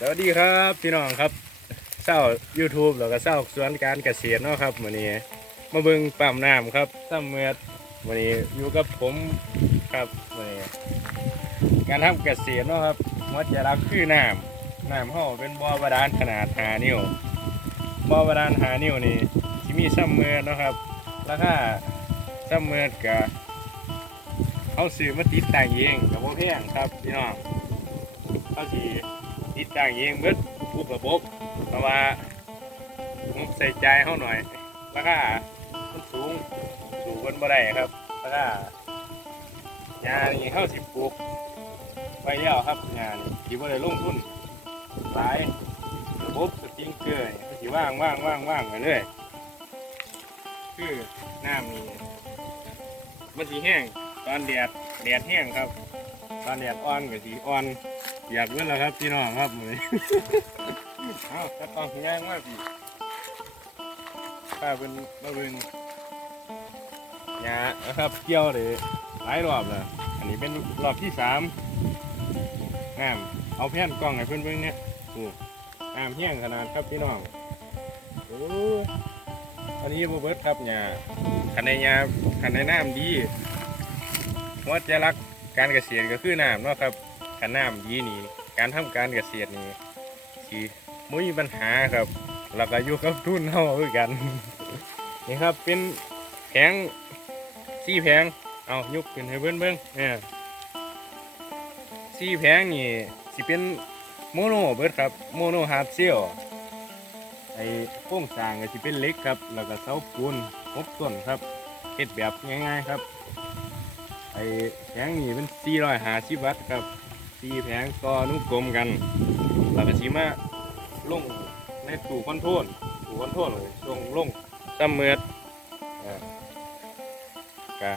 สวัสดีครับพี่น้องครับเศร้า YouTube แล้วก็เศร้าสวนการเกษตรเนาะครับวันนี้มาเบิ่งปั๊มน้ำครับซ้ำเมื่อวันนี้อยู่กับผมครับวันนี้การทำเกษตรเนาะครับมัดจะรักคือน้ำน้ำห้อเป็นบ่อบาดาลขนาดหานิ้วบ่อบาดาลหานิ้วนี่ที่มีซ้ำเมื่อเนาะครับราคาซ้ำเมื่อกับเขาซื้อมาติดตั้งเองกับพ่แพงครับพี่น้องเขาสี ติดตั้งเองเบิดทุกระบบเพราะว่าผมใส่ใจเขาหน่อย แล้วก็มันสูงสูงกันบ่ได้ครับ แล้วก็งานนี่เข้าสิบปลูกไปแล้วครับงานที่บ่ได้ลงทุนหลายระบบสปริงเกอร์นี่ว่างว่างว่างว่างไปเรื่อยคือน้ำนี่มันสีแห้งตอนแดดแดดแห้งครับ ตอนแดดอ่อนกับสีอ่อน อยากเว้นแล้วครับพี่น้องครับมือเอาตะกองง่ายมากพี่ข้าเป็นมาเป็นหยานะครับเกี่ยวเลยหลายรอบแล้วอันนี้เป็นรอบที่สามงามเอาแผ่นกล้องให้เพื่อนเบิ่งเนี่ยโอ้งามเฮี้ยงขนาดครับพี่น้องโอ้อันนี้บเบิร์ดครับหยาขันในหยาขันในน้ำดีวัดจรัก การเกษตรก็คือน้ำเนาะครับการน้ำดีนี่การทำการเกษตรนี่สีมุ้ยปัญหาครับแล้วก็อยู่กับทุนเท่ากันนี่ครับเป็นแผงสี่แผงเอายกขึ้นให้เบิ้งเบิ้งเนี่ยสี่แผงนี่สิเป็นโมโนเบิดครับโมโนฮาร์ดเซลไอ้โครงสางก็สิเป็นเล็กครับ แล้วก็เสาปูนหกต้นครับเฮ็ดแบบง่ายๆครับ อ้แผงนี่เป็น450วัตต์ครับสี่แผงก็อนุกลมกันแล้วก็ชิมาลงในตู้คอนโทรลตู้คอนโทรลเลยลงลงซ้ำเมือดเอ่อกะ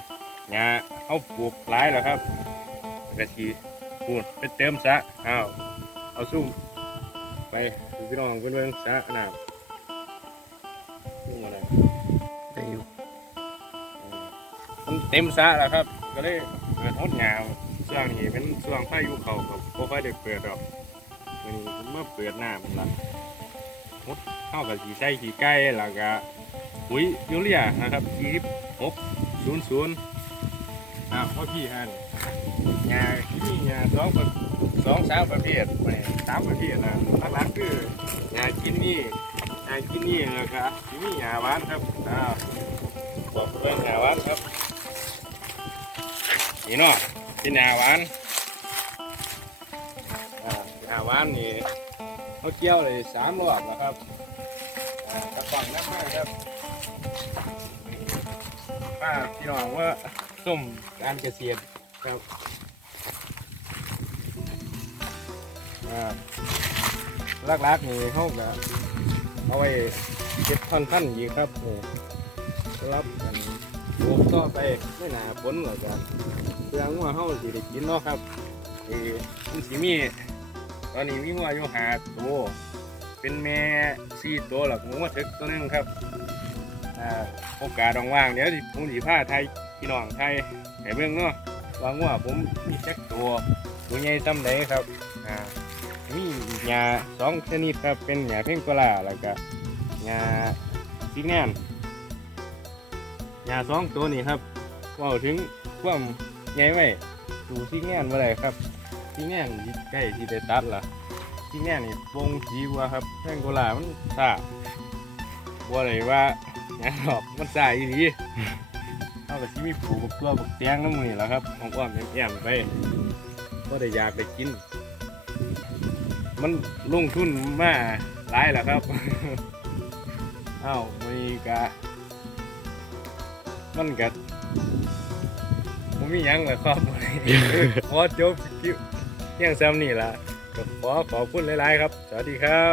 หญ้าเอาปลูกหลายแล้วครับกะทีพูดไปเติมสระเอาเอาซุ่มไปดูพี่น้องเพื่อนเพื่อนสระน้ำซุ่มอะไรได้อยู่มันเต็มสระแล้วครับ ก็เลยเปิดทดหญ้าช่วงนี้เป็นช่วงพายุเขาครับพอค่อยได้เปิดดอกวันนี้ผมมาเปิดหน้ำละมดเข้ากับสีใส่ขี้ไก่แล้วก็ปุ๋ยยูเรียนะครับสีหกศูนย์ศูนย์อ้าวพ่อพี่ฮันงาที่นี่งาสองประสองสามประเภทไปสามประเภทนะหลักๆคืองากินนี่งากินนี่แล้วก็ที่นี่งาหวานครับอ้าวบอกเรื่องงาหวานครับ นี่เนาะเป็นหาหวานอ่าเป็นหาหวานนี่เขาเกี่ยวเลยสามรอบนะครับกระป๋องน้ำมากครับป้าพี่น้องว่าส้มการเกษตรครับอ่าลักๆนี่เขาก็เอาไว้เก็บท่อนท่านๆอีกครับรับกัน ปลูกต่อไปไม่หนาฝนหรอกครับเพื่องัวเฮาสิได้กินเนาะครับเออมันสิมี ตอนนี้มีงัวอยู่หาตัวเป็นแม่สี่ตัวหลักหมูอึกตัวนึงครับอ่าโอกาสว่างๆเดี๋ยวสิผมสิพาไทยพี่น้องไทยให้เบิ่งเนาะว่างัวผมมีจักตัวตัวใหญ่ซ้ำใดครับอ่ามีหญ้าสองชนิดครับเป็นหญ้าเพ่งกลาแล้วก็หญ้าซีแนน หญ้าสองตัวนี้ครับว่าถึงความไงไว้ดูที่แง่นมาเลยครับที่แง่นใกล้ที่ได้ตัดล่ะที่แง่นนี่วงสีวัวครับแท่งโกลามันซาบัวเลยว่าหยังหอกมันซาอีหลีเอาแต่ที่มีผูกตัวบักเตียงน้ำมือแหล้วครับของอ้อมแอมๆไปก็ได้อยากได้กิน มันลงทุนมาหลายแล้วครับ อ้าวมีกะ มันกะผมมีหยังเลยครับขอจบคลิปเพียงซ้ำนี่ละก็ขอขอบคุณหลาย ๆ ครับ สวัสดีครับ